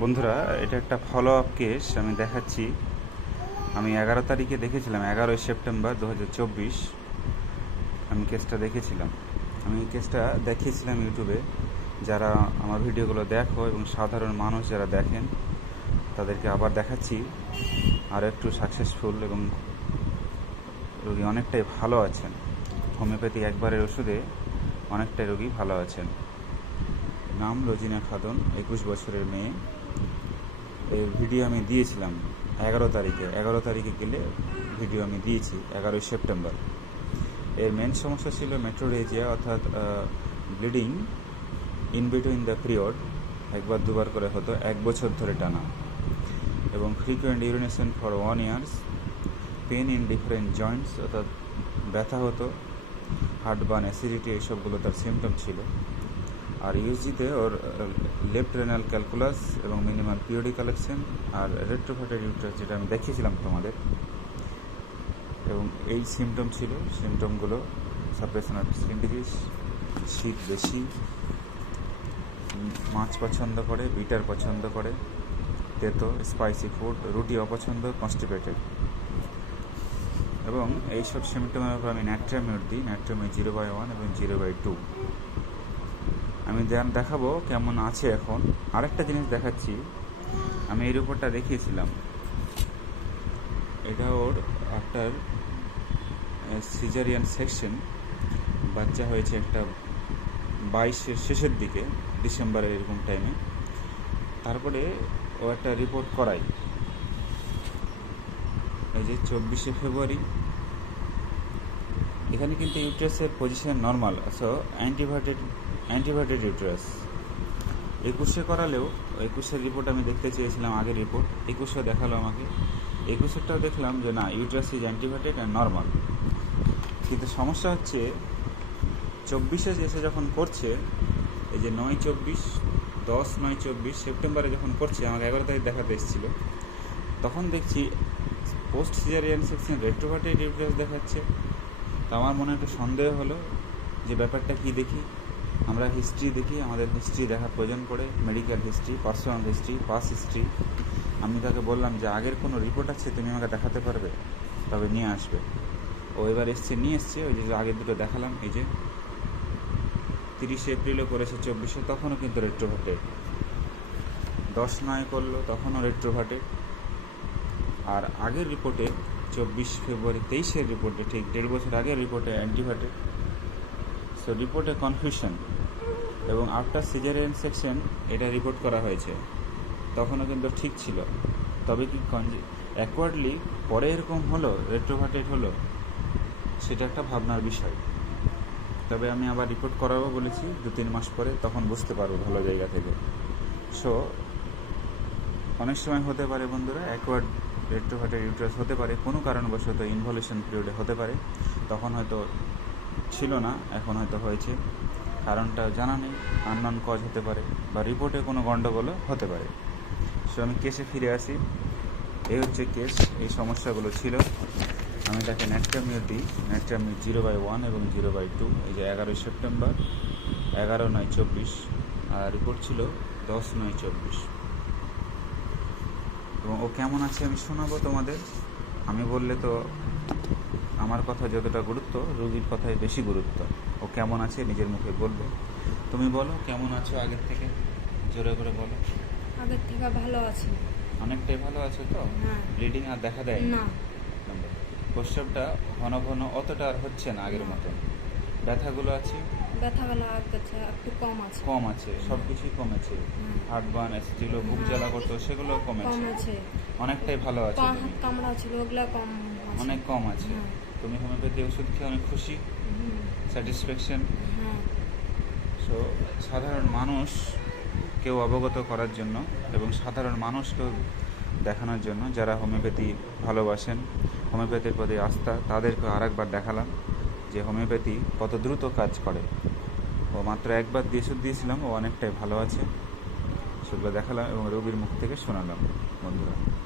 বন্ধুরা, এটা একটা ফলো আপ কেস আমি দেখাচ্ছি। আমি এগারো তারিখে দেখেছিলাম, এগারোই সেপ্টেম্বর দু হাজার চব্বিশ। আমি কেসটা দেখেছিলাম। আমি কেসটা দেখিয়েছিলাম ইউটিউবে। যারা আমার ভিডিওগুলো দেখো এবং সাধারণ মানুষ যারা দেখেন, তাদেরকে আবার দেখাচ্ছি। আর একটু সাকসেসফুল এবং রোগী অনেকটাই ভালো আছেন। হোমিওপ্যাথি একবারের ওষুধে অনেকটাই রোগী ভালো আছেন। নাম রোজিনা খাদন একুশ বছরের মেয়ে। ভিডিও আমি দিয়েছিলাম এগারো তারিখে। এগারো তারিখে গেলে ভিডিও আমি দিয়েছি, এগারোই সেপ্টেম্বর। এর মেন সমস্যা ছিল মেট্রোরেজিয়া অর্থাৎ bleeding in between the period একবার দুবার করে হতো, এক বছর ধরে টানা। এবং frequent urination for one years pain in different joints অর্থাৎ ব্যথা হতো হার্ট বান অ্যাসিডিটি এইসবগুলো তার সিমটম ছিল। আর ইউজিতে ওর লেফট রেনাল ক্যালকুলাস এবং মিনিমাল পিওডি কালেকশন আর রেট্রোফাটের ইউটার যেটা আমি দেখিয়েছিলাম তোমাদের। এবং এই সিমটম ছিল সিমটমগুলো সাপ্রেশন অফ স্কিন ডিজিজ শীত বেশি, মাছ পছন্দ করে, বিটার পছন্দ করে, তেতো স্পাইসি ফুড রুটি অপছন্দ কনস্টিপেটেড এবং এইসব সিমটমের উপর আমি ন্যাট্রামিউট দিই natrum mur zero by one এবং জিরো বাই টু আমি দেখাবো কেমন আছে এখন। আরেকটা জিনিস দেখাচ্ছি। আমি এই রিপোর্টটা দেখিয়েছিলাম। এটা ওর আফটার সিজারিয়ান সেকশন বাচ্চা হয়েছে একটা বাইশের শেষের দিকে, ডিসেম্বরের এরকম টাইমে তারপরে ও একটা রিপোর্ট করাই এই যে চব্বিশে ফেব্রুয়ারি। এখানে কিন্তু ইউট্রাসের position normal so anteverted anteverted uterus একুশে করালেও একুশের রিপোর্ট আমি দেখতে চেয়েছিলাম, আগের রিপোর্ট একুশে দেখাল আমাকে। একুশেরটাও দেখলাম যে না uterus is anteverted and normal কিন্তু সমস্যা হচ্ছে, চব্বিশে এসে যখন করছে, এই যে নয় চব্বিশ, দশ নয় চব্বিশ, সেপ্টেম্বরে যখন করছে, আমাকে এগারো তারিখ দেখাতে এসেছিল। তখন দেখছি post caesarean section retroverted uterus দেখাচ্ছে। তো আমার মনে একটা সন্দেহ হলো যে ব্যাপারটা কি দেখি? আমরা হিস্ট্রি দেখি, আমাদের হিস্ট্রি দেখার প্রয়োজন পড়ে medical history personal history past history আমি তাকে বললাম যে আগের কোনো রিপোর্ট আছে, তুমি আমাকে দেখাতে পারবে, তবে নিয়ে আসবে। ও এবার এসছে, নিয়ে এসছে, ওই যে আগের দুটো দেখালাম, এই যে তিরিশে এপ্রিলও করেছে, চব্বিশে, তখনও কিন্তু রেট্রো রেট্রোভার্টেড দশ নয় করল, তখনও রেট্রো রেট্রোভার্টেড আর আগের রিপোর্টে চব্বিশ ফেব্রুয়ারি তেইশের রিপোর্টে ঠিক দেড় বছর আগের রিপোর্টে অ্যান্টিভার্টেড সো রিপোর্টে কনফিউশন এবং আফটার সিজারিয়ান সেকশন এটা রিপোর্ট করা হয়েছে। তখনও কিন্তু ঠিক ছিল। তবে কি অ্যাকওয়ার্ডলি পরে এরকম হলো রেট্রোভার্টেড হলো, সেটা একটা ভাবনার বিষয়। তবে আমি আবার রিপোর্ট করাবো বলেছি, দু তিন মাস পরে তখন বুঝতে পারব ভালো জায়গা থেকে। সো অনেক সময় হতে পারে বন্ধুরা অ্যাকওয়ার্ড রেট্রোভার্টেড ইউট্রাস হতে পারে, কোনো কারণবশত ইনভলিউশন পিরিয়ডে হতে পারে। তখন হয়তো ছিল না, এখন হয়তো হয়েছে। কারণটা জানা নেই আননন কজ হতে পারে বা রিপোর্টে কোনো গণ্ডগোলও হতে পারে। সো আমি কেসে ফিরে আসি। এই হচ্ছে কেস এই সমস্যাগুলো ছিল। আমি তাকে ন্যাট্রামিও দিই। ন্যাট্রামিও জিরো বাই ওয়ান এবং জিরো বাই টু এই যে এগারোই সেপ্টেম্বর, এগারো নয় চব্বিশ, আর রিপোর্ট ছিল দশ নয় চব্বিশ। এবং ও কেমন আছে আমি শোনাবো তোমাদের? আমি বললে তো আমার কথা যতটা গুরুত্ব রোগীর কথায় বেশি গুরুত্ব। ও কেমন আছে নিজের মুখে বলবে। তুমি বলো কেমন আছো আগের থেকে? জোরে করে বলো। আগের থেকে ভালো আছি। অনেকটাই ভালো আছো তো। ব্লিডিং আর দেখা দেয় না। প্রস্রাবটা ঘন ঘন অতটা আর হচ্ছে না আগের মতো। ব্যথাগুলো আছে? ব্যথাগুলো আগেছে একটু কম আছে। কম আছে। সব কিছুই কমেছে। হুম। হার্ট বার্ন এসেছিল বুক জ্বালা করতো সেগুলো কম কমেছে। অনেকটাই ভালো আছে পা হাত কামড়া ছিল ওগুলো কম অনেক কম আছে। তুমি হোমিওপ্যাথি ওষুধ খেয়ে অনেক খুশি। স্যাটিসফ্যাকশন হ্যাঁ। সো সাধারণ মানুষ কেউ অবগত করার জন্য এবং সাধারণ মানুষকেও দেখানোর জন্য যারা হোমিওপ্যাথি ভালোবাসেন হোমিওপ্যাথির প্রতি আস্থা তাদেরকে আরেকবার দেখালাম যে হোমিওপ্যাথি কত দ্রুত কাজ করে। ও মাত্র একবার দিয়ে ওষুধ দিয়েছিলাম ও অনেকটাই ভালো আছে। সেগুলো দেখালাম এবং রোগীর মুখ থেকে শোনালাম বন্ধুরা।